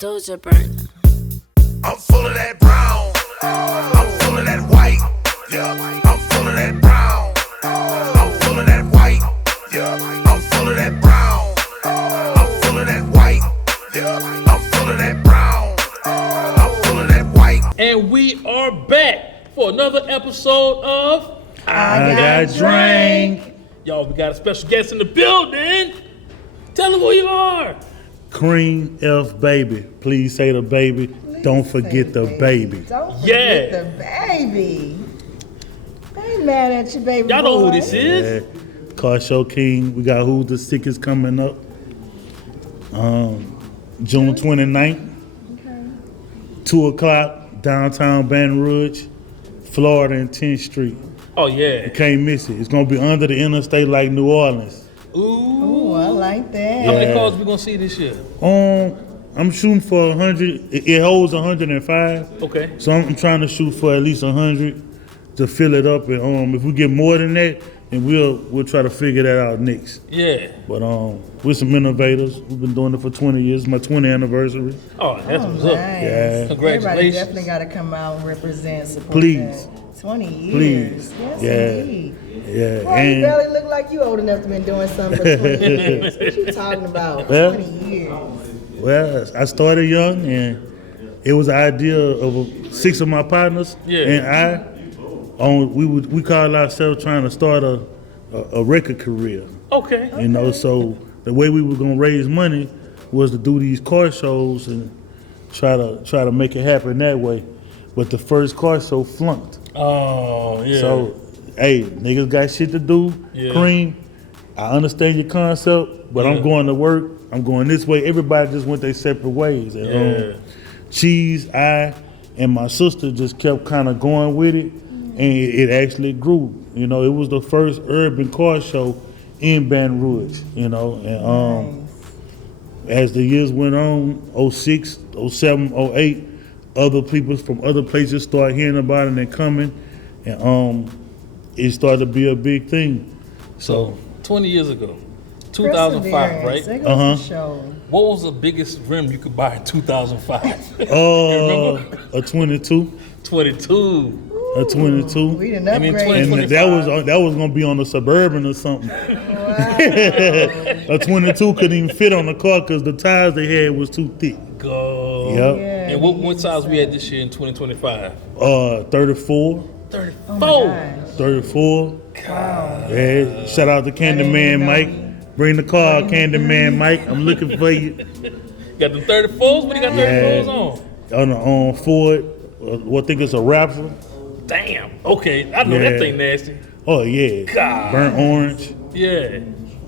Doja burn. I'm full of that brown. I'm full of that white. Yeah. I'm full of that brown. I'm full of that white. Yeah. I'm full of that brown. I'm full of that white. Yeah. I'm full of that brown. I'm full of that white. And we are back for another episode of IGotDrank. Y'all, we got a special guest in the building. Tell them who you are. Cream F baby. Please say the baby. Don't forget the baby. Don't forget the baby. I ain't mad at you, baby. Y'all know who this is. Yeah. Car Show King. We got Who's the Sickest coming up. June 29th. Okay. 2 o'clock, downtown Baton Rouge, Florida and 10th Street. Oh, yeah. You can't miss it. It's going to be under the interstate like New Orleans. Ooh. Ooh, I like that. How many cars we going to see this year? I'm shooting for 100. It holds 105. Okay. So I'm trying to shoot for at least 100 to fill it up. And if we get more than that, then we'll try to figure that out next. Yeah. But we're some innovators. We've been doing it for 20 years. It's my 20th anniversary. Oh, that's what's up. Yeah. Everybody Congratulations. definitely got to come out and represent, support Please. that. 20 years. Please. Yes, Yeah. indeed. Yeah. Boy, you barely look like you old enough to been doing something for 20 years. What you talking about? Well, 20 years. Well, I started young, and it was the idea of 6 of my partners and we called ourselves trying to start a record career. Okay. You know, so the way we were gonna raise money was to do these car shows and try to make it happen that way. But the first car show flunked. Oh, yeah. So, hey, niggas got shit to do. Yeah. Cream, I understand your concept, but I'm going to work. I'm going this way. Everybody just went their separate ways. And, Cheese, I, and my sister just kept kind of going with it, and it actually grew. You know, it was the first urban car show in Baton Rouge, you know. And as the years went on, 06, 07, 08, other people from other places started hearing about it and coming, and it started to be a big thing. So 20 years ago, 2005, right? Show. What was the biggest rim you could buy in 2005? A 22. 22. A 22. We didn't And in upgrade. 20 And that was gonna be on the Suburban or something. Wow. A 22 couldn't even fit on the car because the tires they had was too thick. Go. Yep. Yeah, And what size we had this year in 2025? 34. 34. Oh my gosh. 34. Wow. Yeah. Shout out to Candyman Mike. Bring the car, Candyman Mike. I'm looking for you. Got the 34s? What do you got 34s on? On Ford. What I think it's a Raptor. Damn. Okay. I know that thing nasty. Oh yeah. God. Burnt orange. Yeah.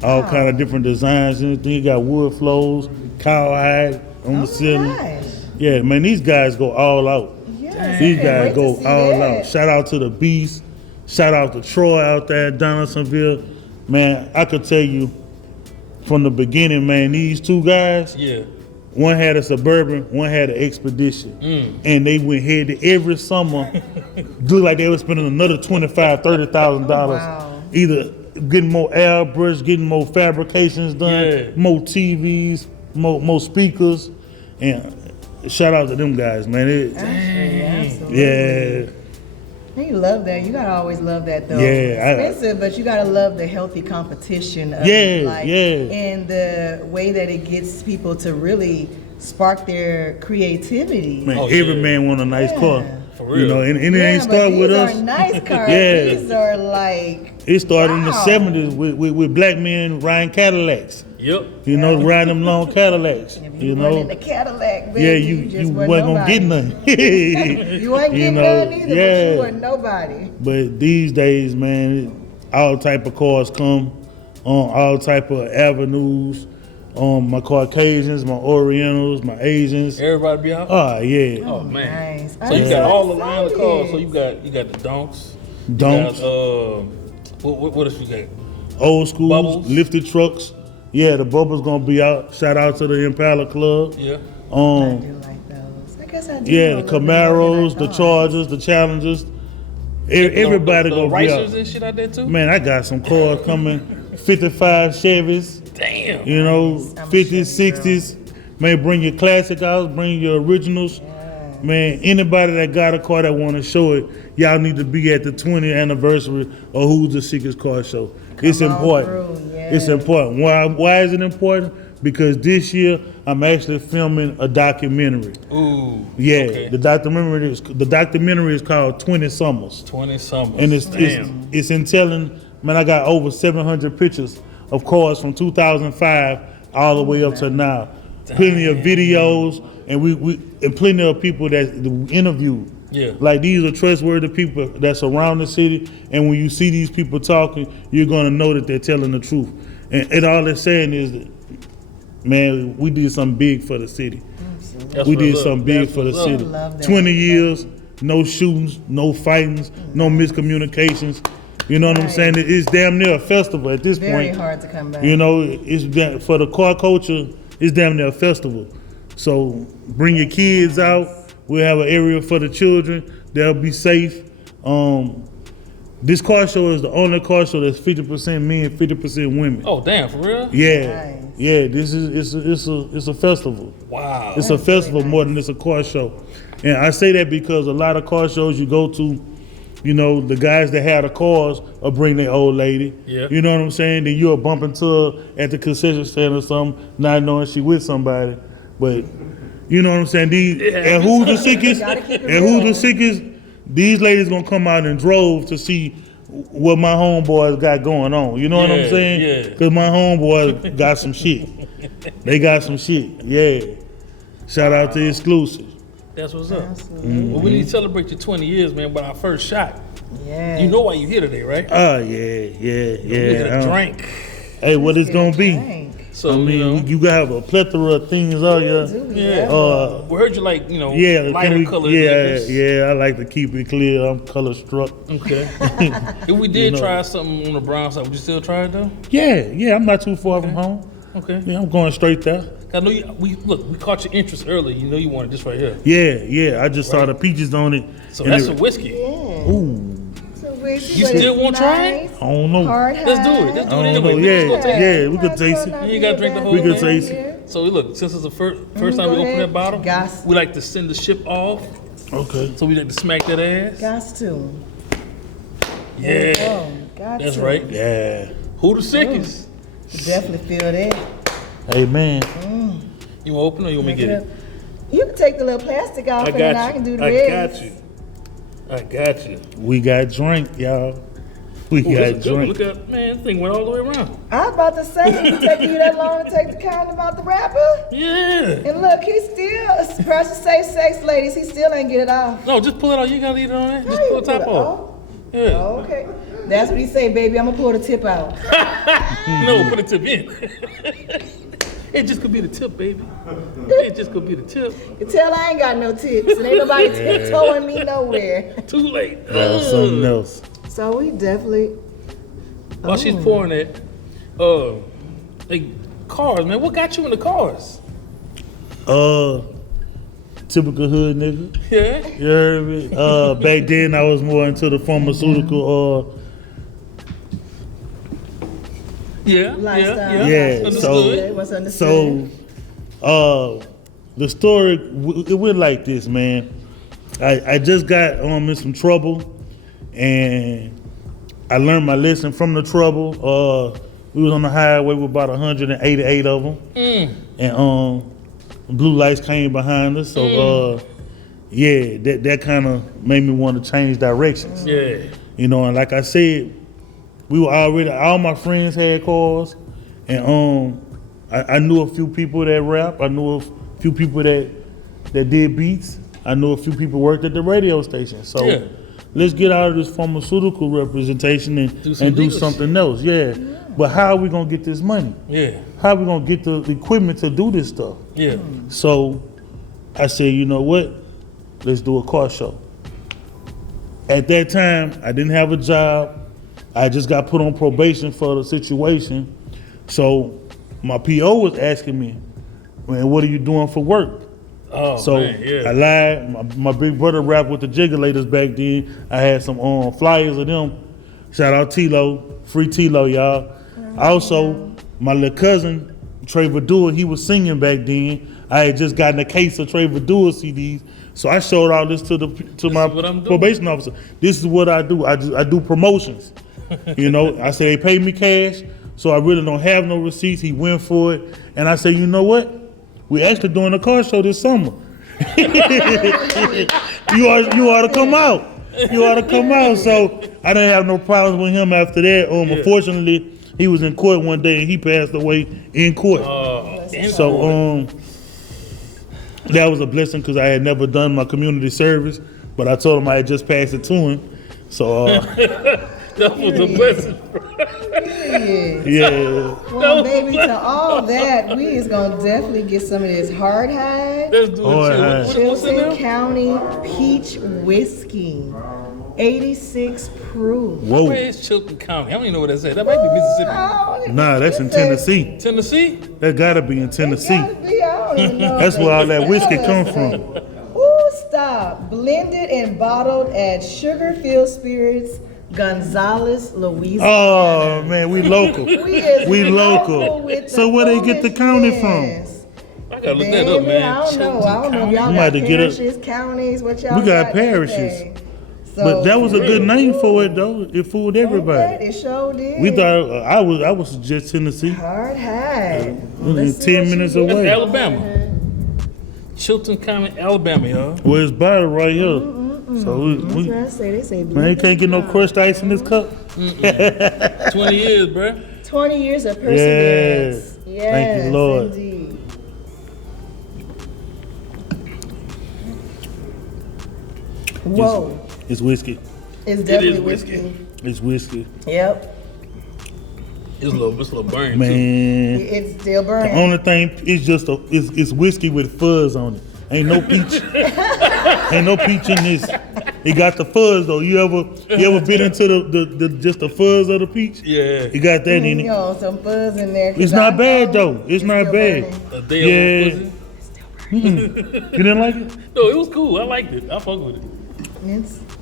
All kind of different designs and everything. You got wood flows, cowhide on the ceiling. Nice. Yeah, man, these guys go all out. Yes. These Can't guys wait go to see all that. out. Shout out to the Beast. Shout out to Troy out there in Donaldsonville. Man, I could tell you from the beginning, man, these two guys, Yeah. one had a Suburban, one had an Expedition. And they went head to every summer. Looked like they were spending another $25,000, $30,000. Wow. Either getting more airbrush, getting more fabrications done, more TVs, more speakers. And shout out to them guys, man. Absolutely. Yeah. You love that. You gotta always love that though. Yeah, Expensive, but you gotta love the healthy competition of Yeah, and the way that it gets people to really spark their creativity. Man, Oh, every yeah. man want a nice car. For real. You know, and it Yeah, ain't but start with these us. are nice cars. Yeah. These are like It started in the wow. 70s with black men riding Cadillacs. Yep. You know, riding them long Cadillacs. If You run in know, the Cadillac, baby, yeah, you you just wasn't gonna get nothing. You wasn't getting none either, but you wasn't nobody. But these days, man, all type of cars come on all type of avenues. My Caucasians, my Orientals, my Asians. Everybody be out? Oh yeah, Oh, man. Nice. So you got all around the cars. cars. So you got the donks. Donks. You got, what else you got? old schools, Bubbles. lifted trucks. Yeah, the Bubbles gonna be out. Shout out to the Impala Club. Yeah. I do like those. I guess I do. Yeah, know the a little bit more than I Camaros, the thought. Chargers, the Challengers. Everybody the gonna be racers out. and shit out there too. Man, I got some cars coming. 55 Chevys. Damn. You know, I'm a 50s, Chevy girl. 60s. Man, bring your classic out, bring your originals. Man, anybody that got a car that want to show it, y'all need to be at the 20th anniversary of Who's the Sickest Car Show. It's important. It's important. Why is it important? Because this year I'm actually filming a documentary. Ooh. Yeah, Okay. the documentary is called 20 Summers. 20 summers. And Damn. it's in telling, man, I got over 700 pictures of cars from 2005 all the way up to now. Plenty of videos, and we plenty of people that interviewed. Yeah. Like, these are trustworthy people that's around the city, and when you see these people talking, you're gonna know that they're telling the truth. And all they're saying is that, man, we did something big for the city. That's We what I did love. something big That's for the what I love. city. Love that. 20 years, no shootings, no fightings, no miscommunications. You know what I'm Right. saying? It's damn near a festival at this Very point. hard to come back. You know, for the car culture, it's damn near a festival. So bring your kids out. We'll have an area for the children. They'll be safe. This car show is the only car show that's 50% men, 50% women. Oh, damn, for real? Yeah, Nice. yeah. This is it's a festival. Wow. It's a festival more than it's a car show. And I say that because a lot of car shows you go to, you know, the guys that have the cars will bring their old lady. Yeah. You know what I'm saying? Then you'll bump into her at the concession stand or something, not knowing she with somebody. But you know what I'm saying? And who's the sickest? Gotta keep it And who's the real. sickest? These ladies gonna come out and drove to see what my homeboys got going on. You know what I'm Yeah, saying? yeah. Because my homeboys got some shit. They got some shit. Yeah. Shout out to Exclusive. That's what's up. Absolutely. Well, we need to celebrate your 20 years, man, with our first shot. Yeah. You know why you here today, right? Oh, yeah. We had a drink. Hey, what it's gonna be? Dang. So, I mean, you know, you gotta have a plethora of things on you. yeah. We heard you like, you know, Yeah, lighter color. yeah. I like to keep it clear. I'm color struck. Okay. If we did know. try something on the brown side, would you still try it though? Yeah. I'm not too far from home. Okay. Yeah, I'm going straight there. I know you. We caught your interest early. You know you wanted this right here. Yeah. I just saw the peaches on it. So and that's it- some whiskey. Ooh, You still want to try it? I don't know. Hard Let's do it. Let's do I it don't know. anyway. Let's go taste it. Yeah, we could taste it. You ain't gotta drink the whole We could thing. taste it. So look, since it's the first time go we open ahead. that bottle, Gas. we like to send the ship off. Okay. So we like to smack that ass. Got to. Yeah, Oh, got that's to. right. Yeah. Who the sickest? Definitely feel that. Hey, man. You want to open or you want me to get it? You can take the little plastic off and then I can do the rest. I got you. We got drink, y'all. We Ooh, got this is good. drink. Look at man, this thing went all the way around. I was about to say, it taking you that long to take the condom out the wrapper? Yeah. And look, he still, precious safe sex ladies, he still ain't get it off. No, just pull it out. You gotta leave it on there. Just How pull you the top pull it off. Yeah. Oh, okay. That's what he say, baby. I'm gonna pull the tip out. No, put the tip in. It just could be the tip, baby. It just could be the tip. You tell I ain't got no tips, and ain't nobody tiptoeing me nowhere. Too late. Something else. So we definitely. While she's pouring that, like cars, man. What got you into cars? Typical hood nigga. Yeah. You heard me? Back then I was more into the pharmaceutical. Yeah. Lifestyle. Yeah. Understood. What's understood? So, the story it went like this, man. I just got in some trouble, and I learned my lesson from the trouble. We was on the highway with about 188 of them, and blue lights came behind us. So, yeah, that kind of made me want to change directions. Yeah. You know, and like I said, we were already, all my friends had cars, and I knew a few people that rap. I knew a few people that did beats. I knew a few people worked at the radio station. So Yeah. let's get out of this pharmaceutical representation and do legal something else. Yeah. But how are we gonna get this money? Yeah. How are we gonna get the equipment to do this stuff? Yeah. So I said, you know what? Let's do a car show. At that time, I didn't have a job. I just got put on probation for the situation. So my PO was asking me, man, what are you doing for work? Oh, So man, yeah. I lied. My big brother rapped with the Jiggulators back then. I had some flyers of them. Shout out Tilo, free Tilo, y'all. Also, my little cousin, Trey Verdua, he was singing back then. I had just gotten a case of Trey Verdua CDs, so I showed all this to my is what I'm doing. probation officer. This is what I do. I do promotions. You know, I said they pay me cash, so I really don't have no receipts. He went for it, and I said, you know what? We actually doing a car show this summer. you ought to come out. You ought to come out. So I didn't have no problems with him after that. Unfortunately, he was in court one day and he passed away in court. So that was a blessing because I had never done my community service, but I told him I had just passed it to him. So That was a blessing. yeah. Well, baby, to all that, we is gonna definitely get some of this hard hide. Let's do Hard it. hide. What's in Chilton there? County Peach Whiskey, 86 proof. Whoa. Where is Chilton County? I don't even know what that's at. That might be Mississippi. Nah, that's in Tennessee. Tennessee? That gotta be in Tennessee. That's That's where all that whiskey come from. Ooh, stop. Blended and bottled at Sugarfield Spirits, Gonzales, Louisiana. Oh man, we local. We local. with So the where they get the county from? foolishness. I gotta look that up, Baby, man. I don't know. Chilton I don't know if County. y'all We got might have to get it. parishes, counties, what y'all We got parishes. anything. So, But that was a good name for it though. It fooled okay, everybody. it sure did. We thought I would suggest Tennessee. Hard hat. It's 10 minutes away. Alabama. Chilton County, Alabama, y'all. Well, it's bottled right here. So That's we what I say. They say man, you can't get no crushed ice in this cup. 20 years, bruh. 20 years of perseverance. Yeah. Yes, Thank you, Lord. Indeed. Whoa. It's whiskey. It's definitely whiskey. whiskey. It's whiskey. Yep. It's a little burn, too. Man. It's still The burning. only thing is just it's whiskey with fuzz on it. Ain't no peach. Ain't no peach in this. It got the fuzz though. You ever bit into the just the fuzz of the peach? Yeah. You got that in it. Yo, some fuzz in there. 'cause It's not I bad know though. It's not still bad. burning. A day of pussy. You didn't like it? No, it was cool. I liked it. I fuck with it.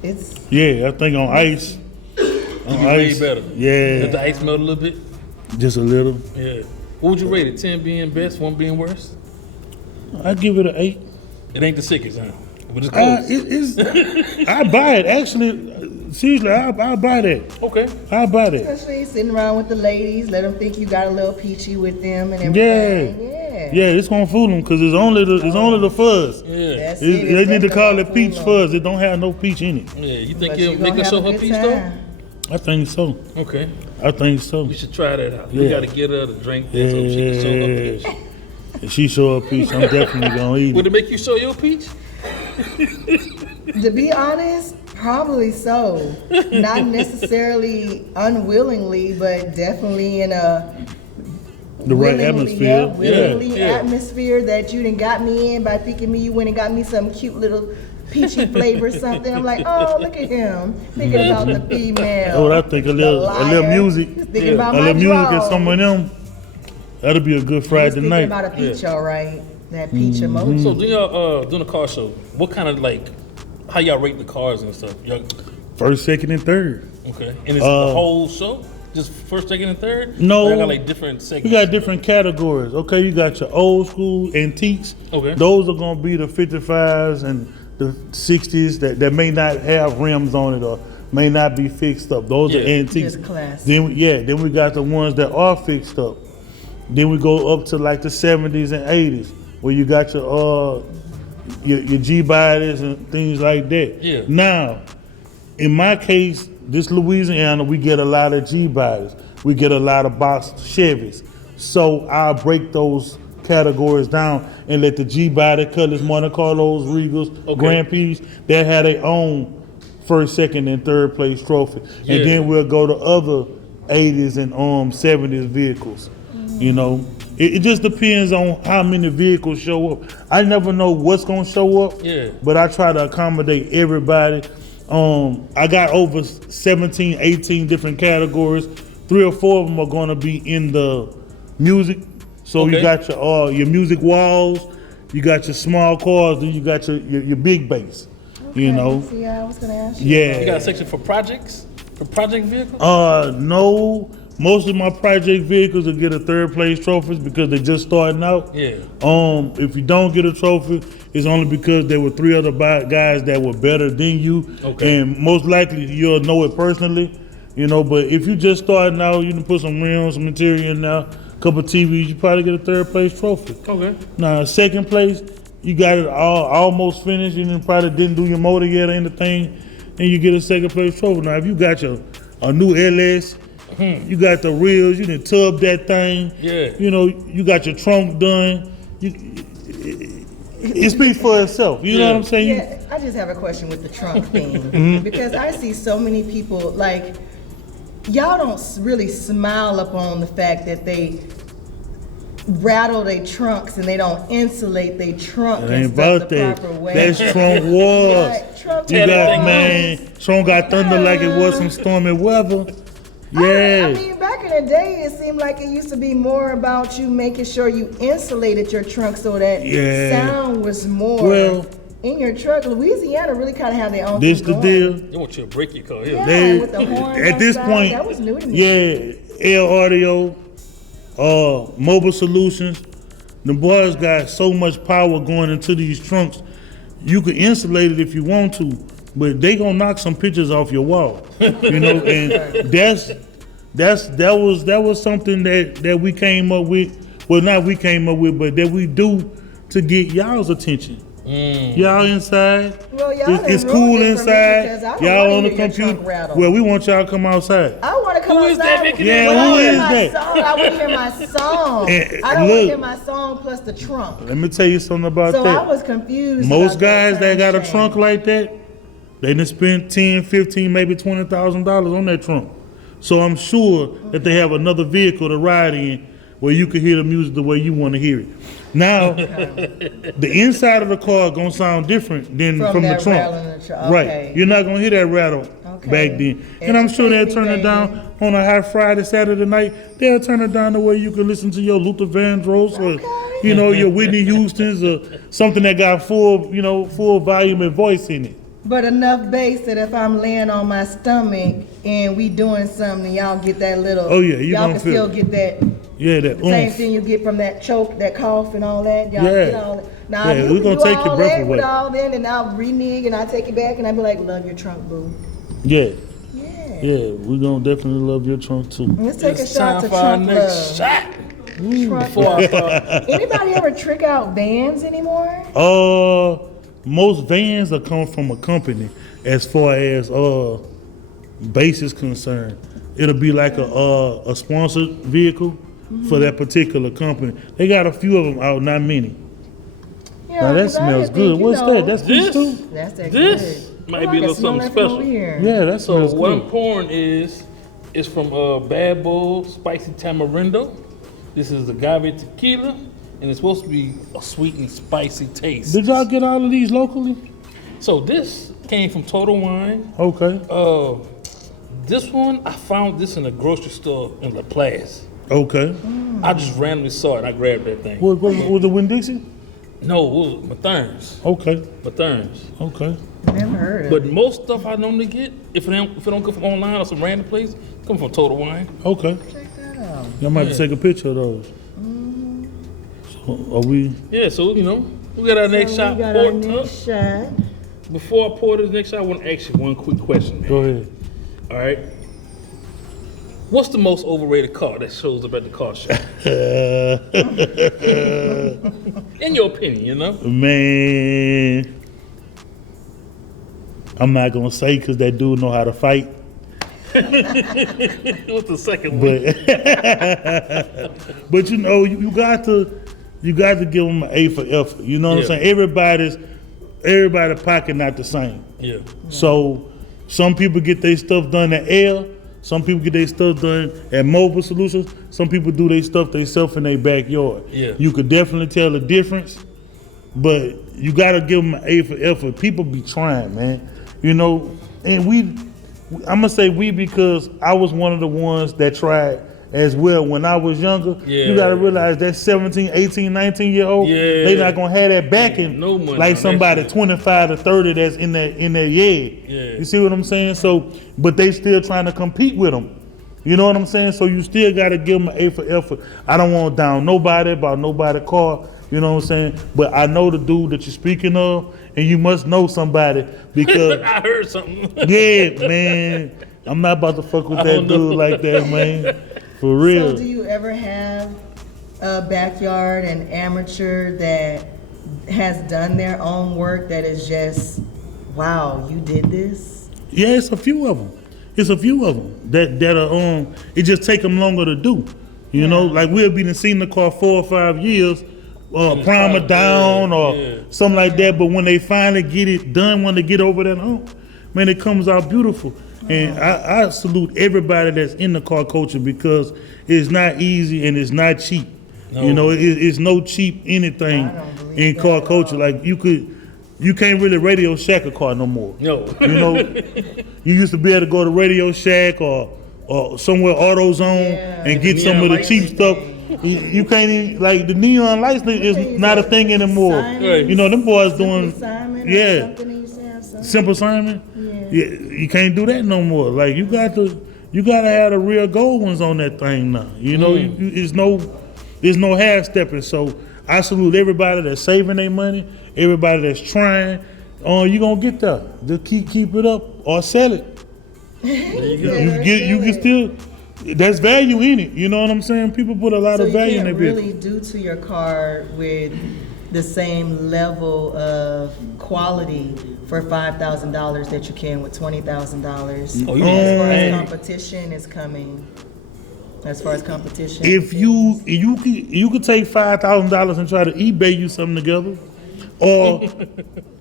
It's Yeah, I think on ice. On Be way ice. better. Yeah, Let the ice melt a little bit. just a little. Yeah. What would you rate it? 10 being best, 1 being worst? I give it an 8. It ain't the sickest, huh? But it's close. I buy it actually. Seriously, I buy that. Okay. I buy that. especially sitting around with the ladies. Let them think you got a little peachy with them and Yeah, everything. Yeah. it's gonna fool them because it's only the fuzz. Yeah. That's They It's need to call definitely it peach gonna fool 'em. fuzz. It don't have no peach in it. Yeah. You think But you'll you make gonna her show have a her good peach, time. I think so. though? Okay. I think so. We should try that out. We Yeah. gotta get her to drink this so she can show her peach. If she show a peach, I'm definitely gonna eat Would it. it make you show your peach? To be honest, probably so. Not necessarily unwillingly, but definitely in a The right willingly, atmosphere. willingly Yeah. atmosphere that you done got me in by thinking you went and got me some cute little peachy flavor or something. I'm like, oh, look at him thinking about the female. That's what I think. A little liar. music, He's thinking about a my little music and draws. some of them. That'll be a good He's Friday thinking night. about a peach, all right. That peach emoji. So do y'all doing a car show? What kind of like how y'all rate the cars and stuff? Y'all, First, second, and third. okay. And it's the whole show? Just first, second, and third? No. Or y'all got like different segments. We got different categories. Okay, you got your old school antiques. Okay. Those are gonna be the 55s and the 60s that may not have rims on it or may not be fixed up. Those are Yeah. antiques. Just classic. Then we got the ones that are fixed up. Then we go up to like the 70s and 80s where you got your G-bodies and things like that. Yeah. Now, in my case, this Louisiana, we get a lot of G-bodies. We get a lot of box Chevys. So I'll break those categories down and let the G-body colors, Monte Carlos, Regals, Grand Prix, they have their own first, second, and third place trophy. Yeah. And then we'll go to other 80s and 70s vehicles. You know, it just depends on how many vehicles show up. I never know what's gonna show up. Yeah. But I try to accommodate everybody. I got over 17, 18 different categories. 3 or 4 of them are gonna be in the music. So you Okay. got your music walls, you got your small cars, then you got your big bass. You know. See, I was gonna ask you. You got a Yeah. section for projects? For project vehicles? No, most of my project vehicles will get a third place trophies because they're just starting out. Yeah. If you don't get a trophy, it's only because there were 3 other guys that were better than you. Okay. And most likely you'll know it personally, you know, but if you just starting out, you can put some rims, some material in there, a couple TVs, you probably get a third place trophy. Okay. Now, second place, you got it almost finished, you probably didn't do your motor yet or anything, and you get a second place trophy. Now, if you got a new LS, you got the reels, you done tub that thing, Yeah. you know, you got your trunk done, it speaks for itself, you know what I'm saying? Yeah, I just have a question with the trunk thing because I see so many people like y'all don't really smile upon the fact that they rattle their trunks and they don't insulate their trunk It and ain't stuff about the that. proper way. That's trunk wars. Right, trunk You got, wars. man, trunk got thunder like it was some stormy weather. Yeah. I mean, back in the day, it seemed like it used to be more about you making sure you insulated your trunk so that Yeah. sound was more Well, in your truck. Louisiana really kind of have their own this thing the going. deal. They want you to break your car here. Yeah, with the horns At this outside, point, that was new to me. yeah, Air Audio, Mobile Solutions, the boys got so much power going into these trunks. You can insulate it if you want to, but they gonna knock some pictures off your wall, you know. And that was something that we came up with. Well, not we came up with, but that we do to get y'all's attention. Y'all inside. Well, y'all It's done cool ruined it for me inside. because I don't Y'all wanna on the hear your computer. trunk rattle. Well, we want y'all to come outside. I want to come Who outside. is that making Yeah, When who I hear is my that? Song, I want to hear my song. And, I don't want look. to hear my song plus the trunk. Let me tell you something about So that. I was confused. Most about guys that got a time trunk change. like that, they done spent $10, $15, maybe $20,000 on that trunk. So I'm sure that they have another vehicle to ride in where you can hear the music the way you want to hear it. Now, the inside of the car gonna sound different than from the that trunk. rattle in the trunk. Right. Okay. You're not gonna hear that rattle Okay. back then. And I'm sure they'll Educate turn me, it down on a hot Friday, Saturday night. They'll turn it down the way you can listen to your Luther Vandross or, you know, your Whitney Houston's or something that got full volume and voice in it. But enough bass that if I'm laying on my stomach and we doing something, y'all get that little. Oh, yeah, you y'all gonna can feel still it. get that Yeah, that same oomph. thing you get from that choke, that cough, and all that. Y'all Yeah. get all that. Now Yeah, you we gonna do take all your breath that away. with all that, and I'll renege and I take it back and I be like, love your trunk, boo. Yeah. Yeah. Yeah, we gonna definitely love your trunk too. Let's take It's a shot time to for our trunk next love. shot. Trunk Before I love. start. Anybody ever trick out vans anymore? Most vans are coming from a company as far as base is concerned. It'll be like a sponsored vehicle for that particular company. They got a few of them out, not many. Yeah, Now that 'cause I smells didn't good. think, you What's know, that? That's This? fish too? That's that This good. might Oh, be I a can little smell something that from over special. here. Yeah, that So smells what good. I'm pouring is from Bad Bull Spicy Tamarindo. This is agave tequila, and it's supposed to be a sweet and spicy taste. Did y'all get all of these locally? So this came from Total Wine. Okay. This one, I found this in a grocery store in La Place. Okay. I just randomly saw it and I grabbed that thing. What was the Winn-Dixie? No, it was Matherns. Okay. Matherns. Okay. Never heard of But it. most stuff I normally get, if it don't come from online or some random place, come from Total Wine. Okay. Check that out. Y'all might have to take a picture of those. So are we? Yeah, so we got our next So shot we got our poured up. next shot. Before I pour this next shot, I want to ask you one quick question, man. Go ahead. All right. What's the most overrated car that shows up at the car show? In your opinion, you know? Man, I'm not gonna say because that dude know how to fight, What's the second one? but you know you got to give him an A for effort. You know what I'm Yeah. saying? Everybody pocket not the same. Yeah. So some people get their stuff done at L. Some people get their stuff done at Mobile Solutions. Some people do their stuff themselves in their backyard. Yeah. You could definitely tell the difference, but you gotta give them an A for effort. People be trying, man. You know, and I'm gonna say we because I was one of the ones that tried as well when I was younger. Yeah. You gotta realize that 17, 18, 19-year-old, Yeah. they not gonna have that backing No money on like that somebody shit. 25 to 30 that's in their head. Yeah. You see what I'm saying? So, but they still trying to compete with them. You know what I'm saying? So you still gotta give them an A for effort. I don't want to down nobody about nobody car. You know what I'm saying? But I know the dude that you're speaking of, and you must know somebody because I heard something. yeah, man, I'm not about to fuck with that dude like that, man. For real. So do you ever have a backyard and amateur that has done their own work that is just, wow, you did this? Yeah, it's a few of them. It's a few of them that are it just take them longer to do. You know, like we'll be seen the car 4 or 5 years, primer down or something like that. But when they finally get it done, when they get over that hump, man, it comes out beautiful. And I salute everybody that's in the car culture because it's not easy and it's not cheap. No. You know, it's no cheap anything in car culture. Like you can't really Radio Shack a car no more. No. You know, you used to be able to go to Radio Shack or somewhere AutoZone and get some of the cheap stuff. You can't even, like the neon lights is not a thing anymore. Simon, you know, them boys doing, Simple Simon. Yeah, you can't do that no more. Like you gotta have the real gold ones on that thing now. You know, there's no half stepping. So I salute everybody that's saving their money, everybody that's trying. You gonna get there. Just keep it up or sell it. You can still. There's value in it. You know what I'm saying? People put a lot of value in their business. So you can't really do to your car with the same level of quality for $5,000 that you can with $20,000. Oh, as far as competition is coming. As far as competition. If you could take $5,000 and try to eBay you something together, or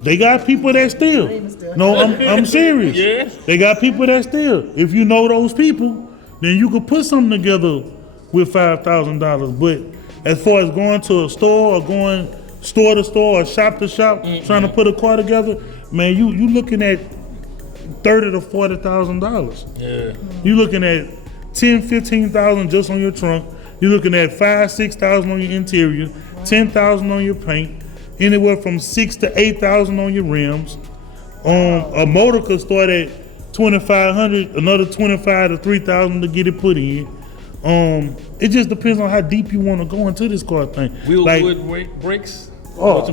they got people that steal. No, I'm serious. Yeah. They got people that steal. If you know those people, then you could put something together with $5,000. But as far as going to a store or going store to store or shop to shop, trying to put a car together, man, you looking at $30,000 to $40,000. Yeah. You looking at $10,000-15,000 just on your trunk. You're looking at $5,000-6,000 on your interior, $10,000 on your paint, anywhere from $6,000 to $8,000 on your rims. A motor could start at $2,500, another $25,000 to $3,000 to get it put in. It just depends on how deep you want to go into this car thing. Wheel like, wood brakes.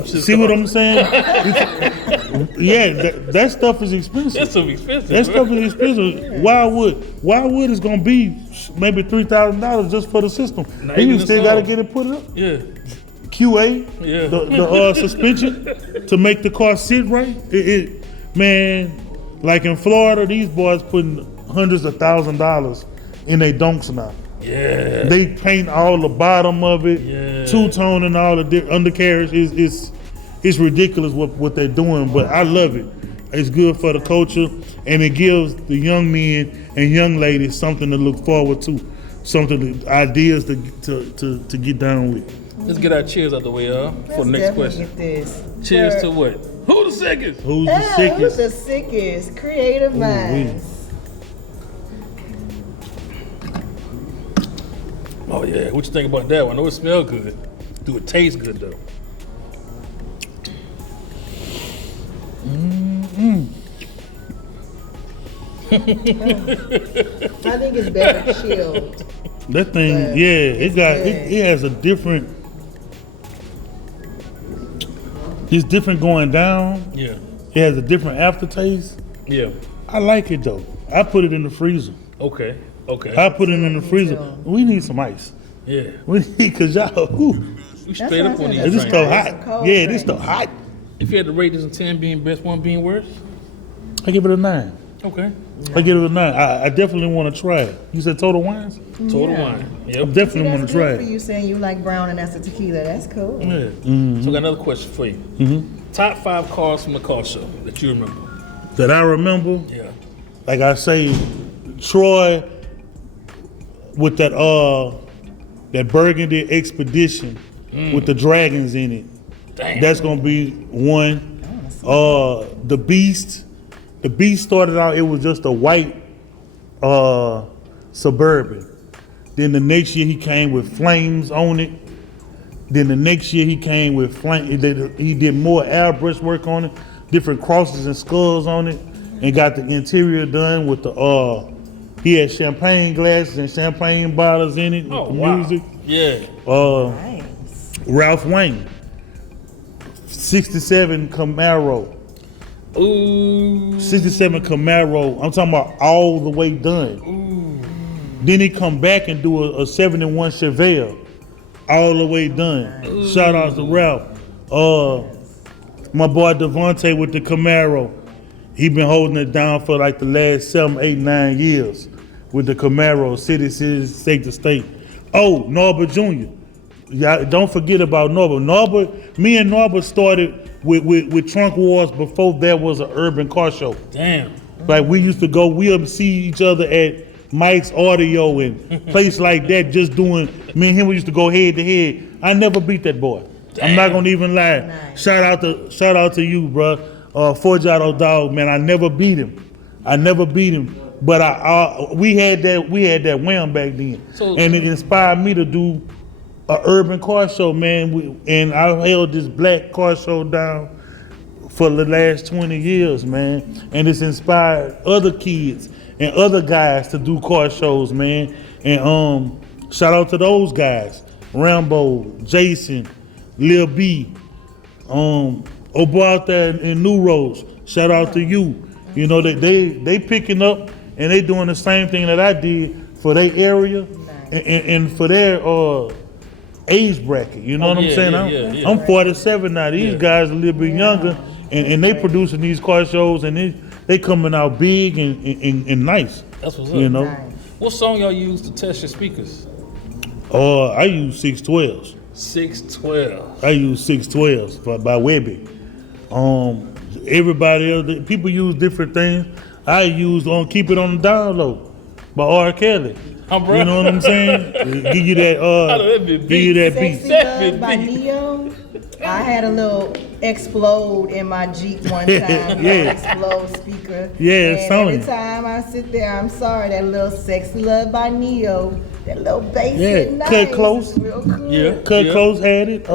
See what I'm saying? Yeah, that stuff is expensive. That's so expensive. That stuff is expensive. Wildwood is gonna be maybe $3,000 just for the system. And you still gotta get it put up. Yeah. QA, the suspension to make the car sit right. Man, like in Florida, these boys putting hundreds of $1,000s in their donks now. Yeah. They paint all the bottom of it, two-tone and all the undercarriage. It's ridiculous what they're doing, but I love it. It's good for the culture, and it gives the young men and young ladies something to look forward to, ideas to get down with. Let's get our cheers out the way, for the next question. Get this. Cheers to what? Who the sickest? Who's the sickest? Who's the sickest? Creative minds. Oh yeah, what you think about that one? I know it smells good. Do it taste good though? I think it's better chilled. That thing, it has a different. It's different going down. Yeah. It has a different aftertaste. Yeah. I like it though. I put it in the freezer. Okay. I put it in the freezer. We need some ice. Yeah. We need, cause y'all, We straight up on these. this drinks. stuff hot. Yeah, this stuff hot. If you had to rate this in 10 being best, 1 being worst? I give it a 9. Okay. I give it a 9. I definitely want to try it. You said Total Wines? Total wine. I Yep. definitely want to try For it. you saying you like brown and that's a tequila, that's cool. Yeah. So I got another question for you. Top 5 cars from the car show that you remember. That I remember, Yeah. like I say, Troy with that Burgundy Expedition with the dragons in it. Damn. That's gonna be one. The Beast started out, it was just a white Suburban. Then the next year he came with flames on it. Then the next year he came with he did more airbrush work on it, different crosses and skulls on it, and got the interior done with the He had champagne glasses and champagne bottles in it. Oh, with the wow. music. Yeah. Nice. Ralph Wayne, 67 Camaro. Ooh. 67 Camaro. I'm talking about all the way done. Ooh. Then he come back and do a 71 Chevelle, all the way done. Shout out to Ralph. My boy Devontae with the Camaro. He been holding it down for like the last 7, 8, 9 years with the Camaro, city, state to state. Oh, Norbert Jr. Yeah, don't forget about Norbert. Me and Norbert started with Trunk Wars before there was an urban car show. Damn. Like we used to go, we would see each other at Mike's Audio and place like that, just doing, me and him, we used to go head to head. I never beat that boy. I'm not gonna even lie. Nice. Shout out to you, bro. Forgiato Dog, man. I never beat him. But we had that wham back then, and it inspired me to do a urban car show, man. And I held this black car show down for the last 20 years, man. And it's inspired other kids and other guys to do car shows, man. And shout out to those guys, Rambo, Jason, Lil B, Obo out there in New Roads. Shout out to you. You know they picking up and they doing the same thing that I did for their area and for their age bracket. You know what I'm saying? I'm 47 now. These guys are a little bit younger, and they producing these car shows, and they coming out big and nice. That's what's up. You know? Nice. What song y'all use to test your speakers? I use 612s. 612. I use 612s by Webby. Everybody else, people use different things. I use Keep It on the Down Low by R. Kelly. You know what I'm saying? Give you that beat. Sexy Love by Neo. I had a little explode in my Jeep one time. Yeah. Explode speaker. Yeah, and Sony. every time I sit there, I'm sorry, that little Sexy Love by Neo, that little bass Yeah, is nice. Cut Close. It's real good. Yeah. Cut Close had it.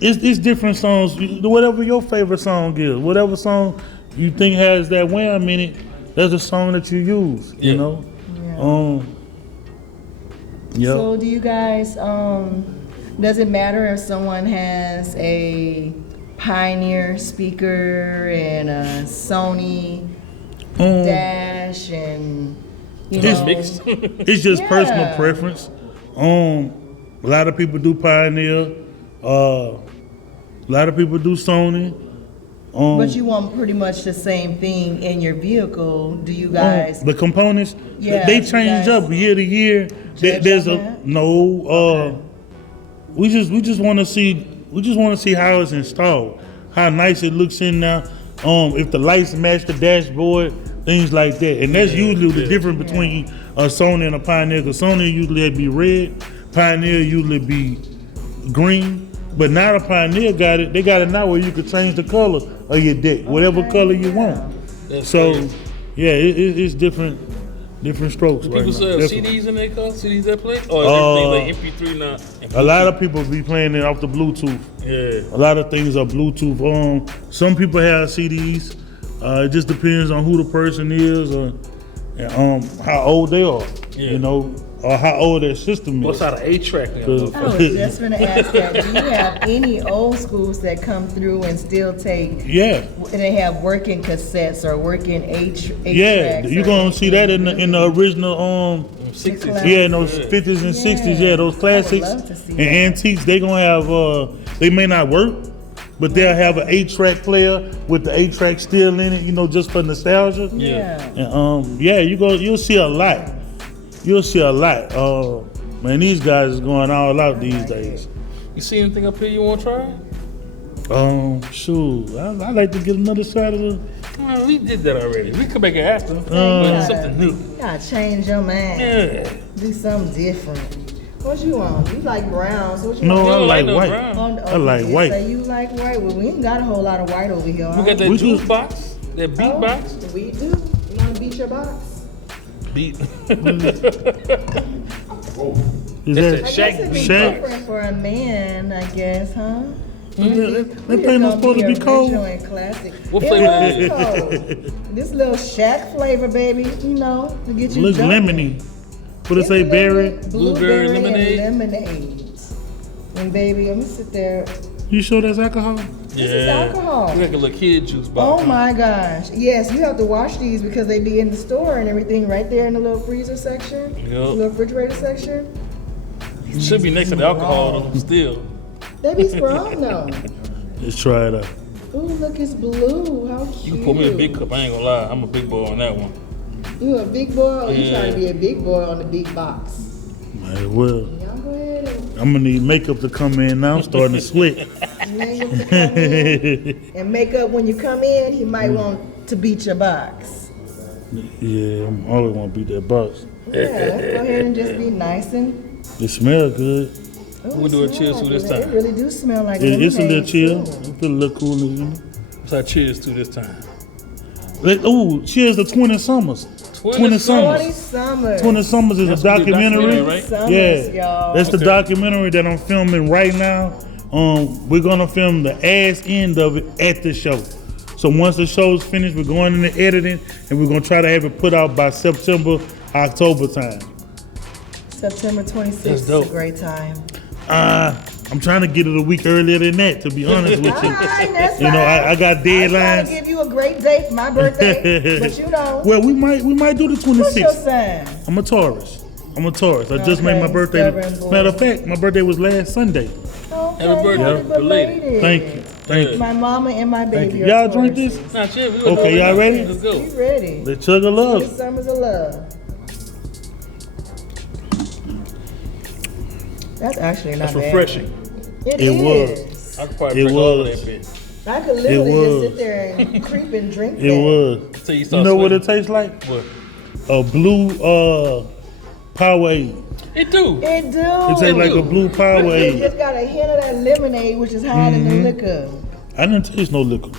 It's different songs. Whatever your favorite song is, whatever song you think has that wham in it, that's a song that you use. You know. Yeah. So do you guys, does it matter if someone has a Pioneer speaker and a Sony Dash and, you know? Mixed. It's just personal preference. A lot of people do Pioneer. A lot of people do Sony. But you want pretty much the same thing in your vehicle. Do you guys? The components, Yeah, they you change guys up year to year. judge There's on a that? no. We just want to see how it's installed, how nice it looks in now. If the lights match the dashboard, things like that, and that's usually the difference between a Sony and a Pioneer. Because Sony usually be red, Pioneer usually be green. But now the Pioneer got it. They got it now where you can change the color of your deck, whatever color you want. That's So, crazy. yeah, it's different strokes. People right sell now. Definitely. CDs in their car, CDs that play, or is everything like MP3 now? A lot of people be playing it off the Bluetooth. Yeah. A lot of things are Bluetooth. Some people have CDs. It just depends on who the person is, or how old they are. Yeah. You know, or how old their system is. What's out of 8-track now? I was just gonna ask that. Do you have any old schools that come through and still take? Yeah. And they have working cassettes or working eight Yeah, tracks you're or gonna see that anything? in the original 60s. yeah, in those 50s and 60s, yeah, those classics I would love to see and that. antiques. They gonna have they may not work, but they'll have an 8-track player with the 8-track still in it, you know, just for nostalgia. Yeah. And you'll see a lot. You'll see a lot. Man, these guys is going all out these days. You see anything up here you want to try? Shoot, I like to get another shot of the. We did that already. We come back and ask them, but Yeah. something new. You gotta change your mind. Yeah. Do something different. What you want? You like browns? What you No, want? I like no white. brown. I like white. So you like white? Well, we ain't got a whole lot of white over here. We got that We juice just- box, that beat box. We do. You want to beat your box? Beat. Is That's that a I Shaq guess it'd be beat Shaq? different for a man, I guess, huh? That thing was supposed to be cold. And classic. What It flavor was is it? cold. This little shack flavor, baby, you know, to get you Look jumping. lemony. What it say, berry? Blueberry lemonade? And lemonade. And baby, let me sit there. You sure that's alcohol? This is alcohol. It's like a little kid juice bottle. Oh my gosh. Yes, you have to wash these because they be in the store and everything right there in the little freezer section. Yep. The little refrigerator section. Should be next to the alcohol though, still. They be strong though. Let's try it out. Ooh, look, it's blue. How cute. You can pour me a big cup, I ain't gonna lie. I'm a big boy on that one. You a big boy or you Yeah. trying to be a big boy on the big box? Might as well. Y'all go ahead and I'm gonna need makeup to come in now. I'm starting to sweat. hang up to come in. And make up when you come in, he might want to beat your box. Yeah, I'm always want to beat that box. Yeah, let's go ahead and just be nice and. It smells good. Oh, We'll do a it cheers smells to this good. time. It really do smell like It's a little lemonade, chill. too. It feel a little coolness in it. What's our cheers to this time? Ooh, cheers to 20 Summers. 20 20 Summers. Summers. 20 Summers is That's a documentary. right? Summers, Yeah, y'all. that's the Okay. documentary that I'm filming right now. We're gonna film the ass end of it at the show. So once the show's finished, we're going into editing and we're gonna try to have it put out by September, October time. September 26th That's is dope. a great time. I'm trying to get it a week earlier than that, to be honest with you. Fine, that's You know, I got I'm trying to deadlines. give you a great date for my birthday, but you don't. Well, we might do the What's your 26th. sign? I'm a Taurus. I just made my Okay, birthday. stubborn boy. Matter of fact, my birthday was last Sunday. Okay, Happy birthday, happy belated. belated. Thank you. Thank you. My mama and my Thank baby you. are Y'all drink Tauruses. this? Not yet. We Okay, y'all ready? Let's go. We ready. The chug of 20 love. Summers of love. That's actually not That's bad. refreshing. It It was. is. I could probably It drink all of was. that bitch. I could literally just was. sit there and creep and drink It that. was. Till you You start know what it sweating. tastes like? What? A blue Powerade. It do. It do. It tastes like a blue It Powerade. just got a hint of that lemonade, which is hiding Mm-hmm. the liquor. I didn't taste no liquor.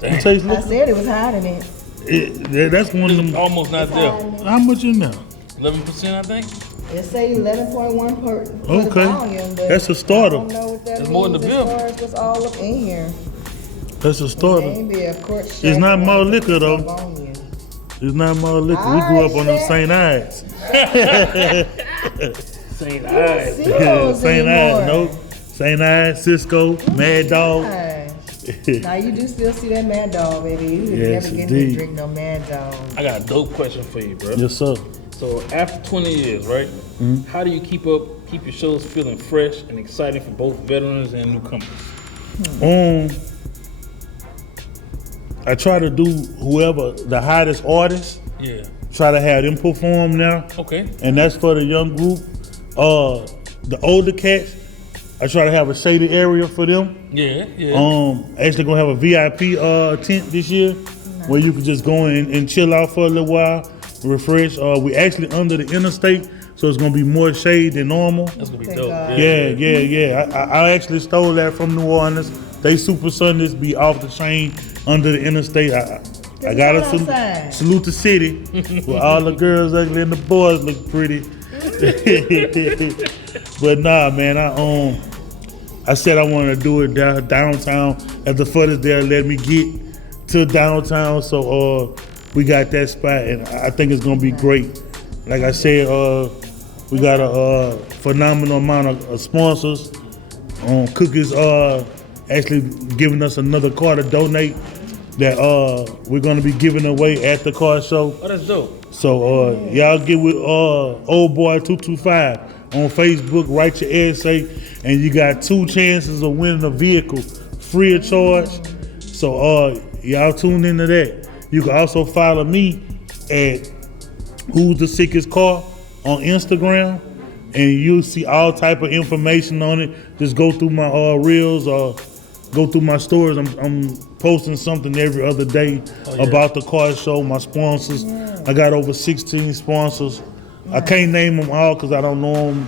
Damn. You taste I liquor? said it was hiding it. That's one of It's them. almost not there. Hiding it. How much in there? 11%, I think. It say 11.1 per for the Okay. volume, but That's a starter. I don't know what that That's means more than the as bill. far as what's all up in here. That's a starter. Maybe a quart shot It's not of more wine liquor, though. on you. It's not my liquor. We grew up on them St. Ides. St. You see those St. anymore. Ides, nope. St. Ides, Cisco, Mad Dog. Gosh. Now you do still see that Mad Dog, baby. You would Yes, never get to indeed. drink no Mad Dog. I got a dope question for you, bro. Yes, sir. So after 20 years, right? How do you keep your shows feeling fresh and exciting for both veterans and newcomers? I try to do whoever the hottest artist, Yeah. try to have them perform now, Okay. and that's for the young group. The older cats, I try to have a shaded area for them. Yeah. Yeah. Actually gonna have a VIP tent this year where you can just go in and chill out for a little while, refresh. We actually under the interstate, so it's gonna be more shade than normal. That's gonna be Thank dope. God. Yeah. I actually stole that from New Orleans. They Super Sundays be off the chain under the interstate. I gotta it's outside. salute the city where all the girls ugly and the boys look pretty. But nah, man, I said I wanted to do it downtown. At the furthest they'll let me get to downtown, so we got that spot, and I think it's gonna be great. Like I said, we got a phenomenal amount of sponsors. Cookies actually giving us another car to donate that we're gonna be giving away at the car show. Oh, that's dope. So y'all get with Old Boy 225 on Facebook, write your essay, and you got 2 chances of winning a vehicle free of charge. So y'all tune into that. You can also follow me at Who's the Sickest Car on Instagram, and you'll see all type of information on it. Just go through my reels or go through my stories. I'm posting something every other day about the car show, my sponsors. I got over 16 sponsors. I can't name them all because I don't know them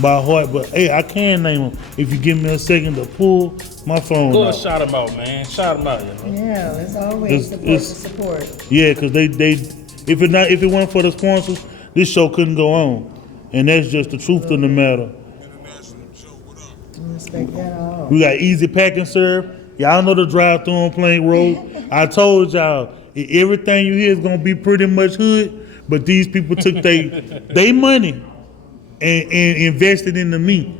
by heart, but hey, I can name them if you give me a second to pull my phone Go and out. shout them out, man. Shout them out, you know. Yeah, it's always It's- support. Yeah, because they if it weren't for the sponsors, this show couldn't go on, and that's just the truth of the matter. Respect that all. We got Easy Pack and Serve. Y'all know the drive-thru on Plank Road. I told y'all, everything you hear is gonna be pretty much hood, but these people took they money and invested into me,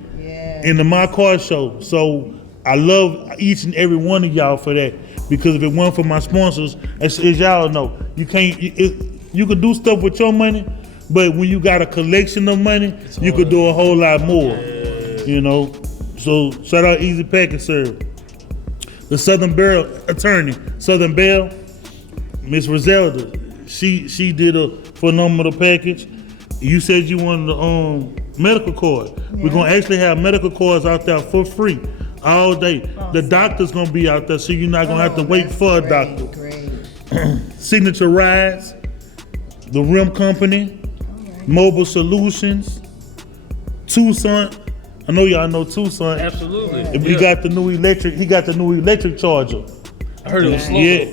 into my car show. So I love each and every one of y'all for that, because if it weren't for my sponsors, as y'all know, you can't. You could do stuff with your money, but when you got a collection of money, you could do a whole lot more. You know. So shout out Easy Pack and Serve. The Southern Belle attorney, Southern Belle, Miss Roselda, she did a phenomenal package. You said you wanted the medical card. We're gonna actually have medical cards out there for free all day. The doctor's gonna be out there, so you're not gonna have to wait for a doctor. Signature Rides, the Rim Company, Mobile Solutions, Tucson. I know y'all know Tucson. Absolutely. He got the new electric. He got the new electric charger. I heard it was slow. Yeah.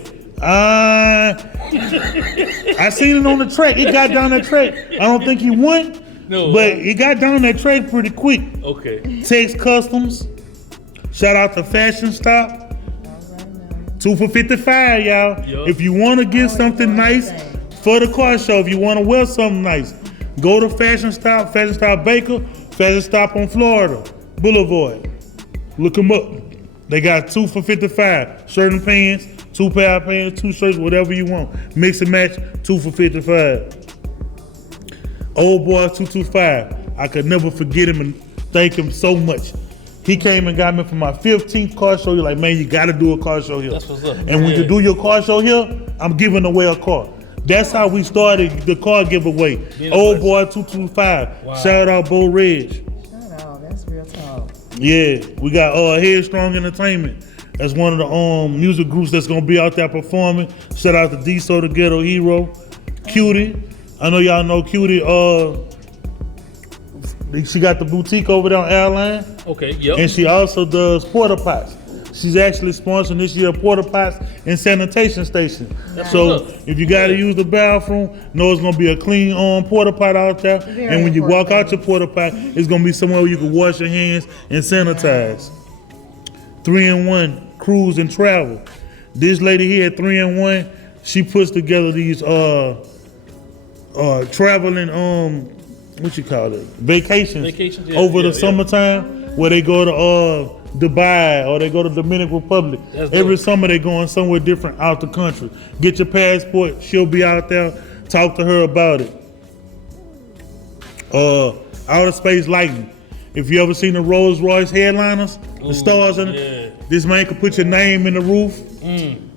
I seen it on the track. It got down that track. I don't think he won, but it got down that track pretty quick. Okay. Tex Customs. Shout out to Fashion Stop. 2 for $55, y'all. Yep. If you want to get something nice for the car show, if you want to wear something nice, go to Fashion Stop Baker, Fashion Stop on Florida Boulevard. Look them up. They got 2 for $55. Shirt and pants, 2 pair of pants, 2 shirts, whatever you want. Mix and match, 2 for $55. Old Boy 225. I could never forget him and thank him so much. He came and got me for my 15th car show. You're like, man, you gotta do a car show here. That's what's up. And when you do your car show here, I'm giving away a car. That's how we started the car giveaway. Old Boy 225. Wow. Shout out Bo Reg. Shout out, that's real talk. Yeah, we got Headstrong Entertainment. That's one of the music groups that's gonna be out there performing. Shout out to D-So, the Ghetto Hero. Cutie. I know y'all know Cutie. She got the boutique over there on Airline. Okay, yep. And she also does porta pots. She's actually sponsoring this year porta pots and sanitation station. So if you got to use the bathroom, know it's gonna be a clean porta pot out there. And when you walk out your porta pot, it's gonna be somewhere where you can wash your hands and sanitize. 3-in-1 cruise and travel. This lady here at 3-in-1, she puts together these traveling what you call it? Vacations over the summertime, where they go to Dubai or they go to Dominican Republic. Every summer they going somewhere different out the country. Get your passport, she'll be out there. Talk to her about it. Outer Space Lighting. If you ever seen the Rolls Royce headliners, the stars in it, this man can put your name in the roof.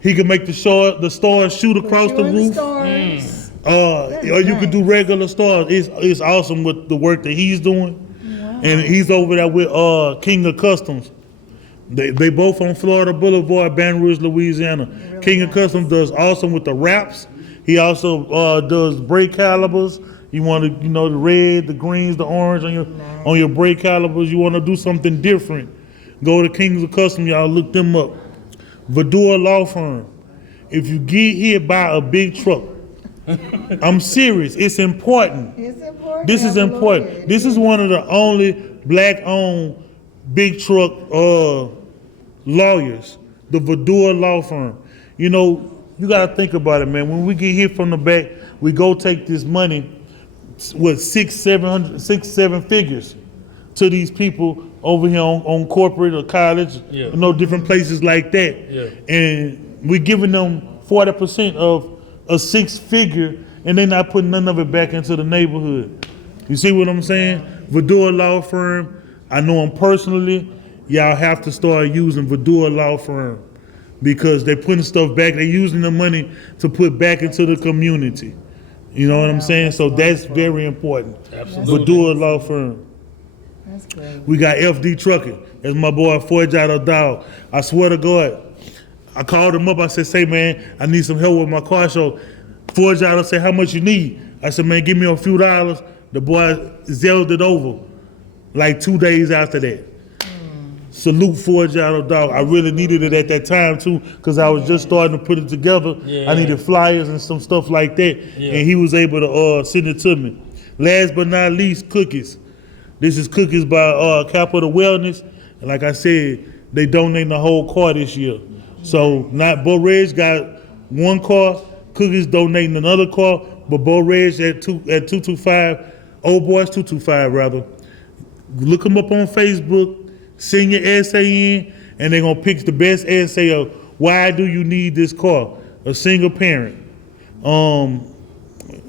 He can make the stars shoot across the roof. Or you could do regular stars. It's awesome with the work that he's doing. Wow. And he's over there with King of Customs. They both on Florida Boulevard, Baton Rouge, Louisiana. Really King of Customs does awesome with the wraps. He also does brake calipers. You want to, the red, the greens, the orange on your brake calipers. You want to do something different. Go to Kings of Customs, y'all look them up. Vadua Law Firm. If you get hit by a big truck, I'm serious. It's important. It's important. This is important. This is one of the only black-owned big truck lawyers, the Vadua Law Firm. You gotta think about it, man. When we get hit from the back, we go take this money with 6-7 figures to these people over here on corporate or college, different places like that. Yeah. And we're giving them 40% of a 6-figure, and they're not putting none of it back into the neighborhood. You see what I'm saying? Vadua Law Firm, I know them personally. Y'all have to start using Vadua Law Firm because they're putting stuff back. They're using the money to put back into the community. You know what I'm saying? So that's very important. Absolutely. Vadua Law Firm. That's great. We got FD Trucking. That's my boy Forjado Dog. I swear to God, I called him up. I said, say, man, I need some help with my car show. Forjado said, how much you need? I said, man, give me a few dollars. The boy zelled it over like 2 days after that. Salute Forjado Dog. I really needed it at that time, too, because I was just starting to put it together. Yeah. I needed flyers and some stuff like that, and he was able to send it to me. Last but not least, cookies. This is cookies by Capital Wellness. And like I said, they donating the whole car this year. So not Bo Reg got one car, Cookies donating another car, but Bo Reg at 225, Old Boys 225 rather. Look them up on Facebook, send your essay in, and they're gonna pick the best essay of why do you need this car? A single parent. And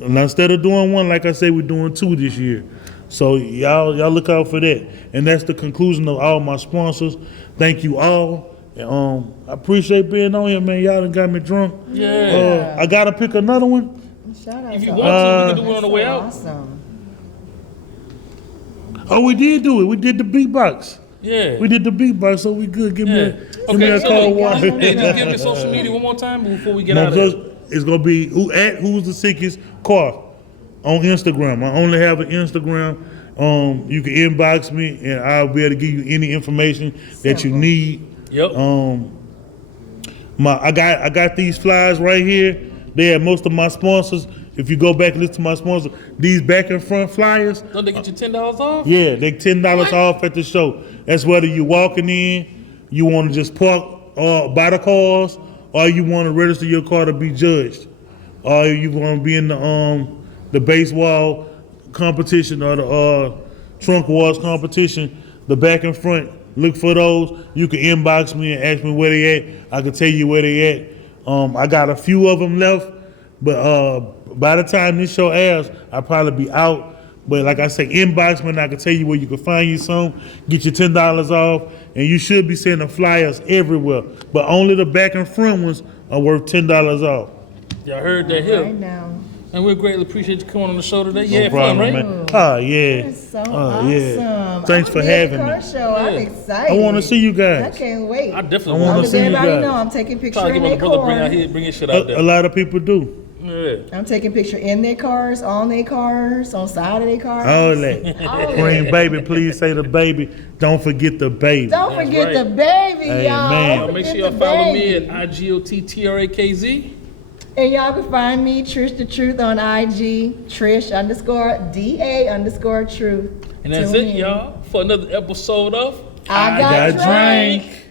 instead of doing one, like I said, we're doing 2 this year. So y'all look out for that. And that's the conclusion of all my sponsors. Thank you all. I appreciate being on here, man. Y'all done got me drunk. Yeah. I gotta pick another one. Shout out If you to want to, we can do it on the way out. Awesome. Oh, we did do it. We did the beatbox. Yeah. We did the beatbox, so we good. Give me that so cold water. yeah, just give me social media one more time before we get out of here. It's gonna be who's the sickest car on Instagram. I only have an Instagram. You can inbox me and I'll be able to give you any information that you need. Yep. I got these flyers right here. They have most of my sponsors. If you go back and listen to my sponsors, these back and front flyers. Don't they get you $10 off? Yeah, they $10 off at the show. That's whether you're walking in, you want to just park by the cars, or you want to register your car to be judged, or you want to be in the baseball competition or the trunk wars competition. The back and front, look for those. You can inbox me and ask me where they at. I can tell you where they at. I got a few of them left, but by the time this show airs, I'll probably be out. But like I say, inbox me and I can tell you where you can find you some, get you $10 off, and you should be sending flyers everywhere. But only the back and front ones are worth $10 off. Y'all heard that here. Right now. And we greatly appreciate you coming on the show today. No Yeah, problem, fun, right? man. Oh, yeah. That's so awesome. Yeah. Thanks for having me. Show. I'm excited. I want to see you I guys. can't wait. I definitely I wanna want to see you Everybody guys. know I'm taking pictures try to in get my their brother car. bring your shit out A there. lot of people do. Yeah. I'm taking picture in their cars, on their cars, on side of their cars. All that. Green baby, please say the baby. Don't forget the baby. Don't forget right. the baby, Hey, y'all. man. Don't Make sure forget y'all the follow baby. me at IGotTrakz. And y'all can find me, Trish the Truth, on IG, Trish_DA_Truth. And that's Tune it, in. y'all, for another episode of I got drank.